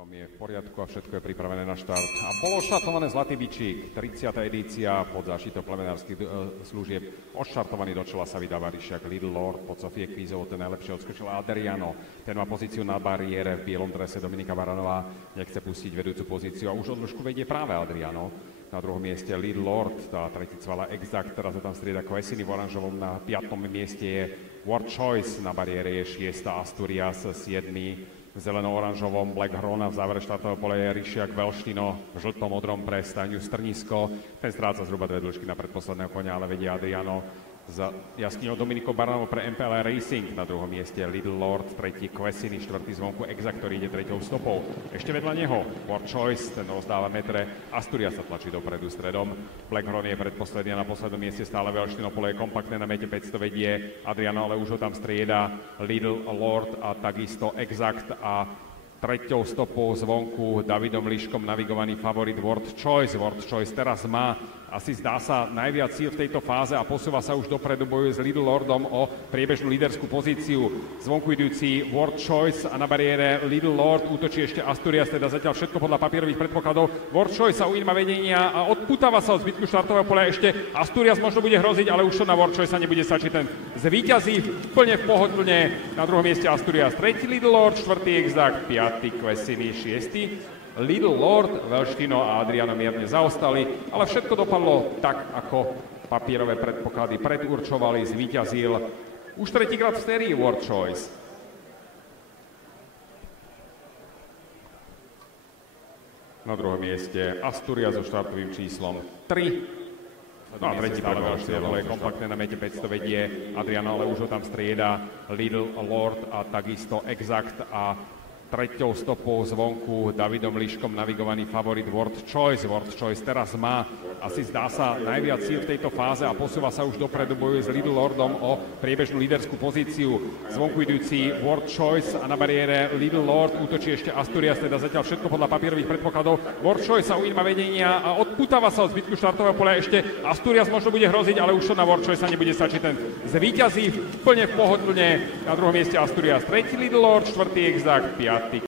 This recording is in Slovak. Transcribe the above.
Všetkom je v poriadku a všetko je pripravené na štart. A bolo štartované Zlatý bičík, 30. edícia pod záštitou plemenárskych služieb. Odštartovaný do čela sa vydáva Ryšiak Little Lord, pod Sofie Kvízovou ten najlepšie odskočil Adriano. Ten má pozíciu na bariére, v bielom drese Dominika Baranová nechce pustiť vedúcu pozíciu a už od dĺžku vedie práve Adriano. Na druhom mieste Little Lord, tá tretí cvala Exact, teraz sa tam strieda Kvesiny v oranžovom, na 5. mieste je Word Choice, na bariére je 6. Asturias, 7. v zeleno-oranžovom Black Hrona, v závere štartového pola je Ryšiak Velštino, v žlto-modrom pre stajňu Strnisko. Ten stráca zhruba 2 dĺžky na predposledného konia, ale vedie Adriano za jaskyňou Dominikou Baranovou pre MPL Racing. Na druhom mieste Little Lord, tretí Kvesiny, štvrtý zvonku Exact, ktorý ide treťou stopou. Ešte vedľa neho Word Choice, ten rozdáva metre. Asturias sa tlačí dopredu stredom. Black Hron je predposledný a na poslednom mieste stále Velštino, pole je kompaktné, na mete 500 vedie Adriano, ale už ho tam strieda Little Lord a takisto Exact a treťou stopou zvonku Davidom Liškom navigovaný favorit Word Choice. Word Choice teraz má asi zdá sa najviac síl v tejto fáze a posúva sa už dopredu, bojuje s Little Lordom o priebežnú líderskú pozíciu. Zvonku idúci Word Choice a na bariére Little Lord, útočí ešte Asturias, teda zatiaľ všetko podľa papierových predpokladov. Word Choice sa ujíma vedenia a odputáva sa od zbytku štartového poľa. Ešte Asturias možno bude hroziť, ale už to na Word Choice sa nebude stačiť. Ten zvíťazí úplne v pohodlne. Na druhom mieste Asturias, tretí Little Lord, štvrtý Exact, 5. Kvesiny, 6. Little Lord, Velštino a Adriano mierne zaostali, ale všetko dopadlo tak, ako papierové predpoklady predurčovali, zvíťazil už tretíkrát v sérii Word Choice. Na druhom mieste Asturias so štartovým číslom 3. No a tretí stále Velštino, je kompaktné, na mete 500 vedie Adriano, ale už ho tam strieda Little Lord a takisto Exact a treťou stopou zvonku Davidom Liškom navigovaný favorit Word Choice. Word Choice teraz má asi zdá sa najviac síl v tejto fáze a posúva sa už dopredu, bojuje s Little Lordom o priebežnú líderskú pozíciu. Zvonku idúci Word Choice a na bariére Little Lord, útočí ešte Asturias, teda zatiaľ všetko podľa papierových predpokladov. Word Choice sa ujíma vedenia a odputáva sa od zbytku štartového poľa. Ešte Asturias možno bude hroziť, ale už to na Word Choice sa nebude stačiť. Ten zvíťazí úplne v pohodlne. Na druhom mieste Asturias, tretí Little Lord, štvrtý Exact, 5.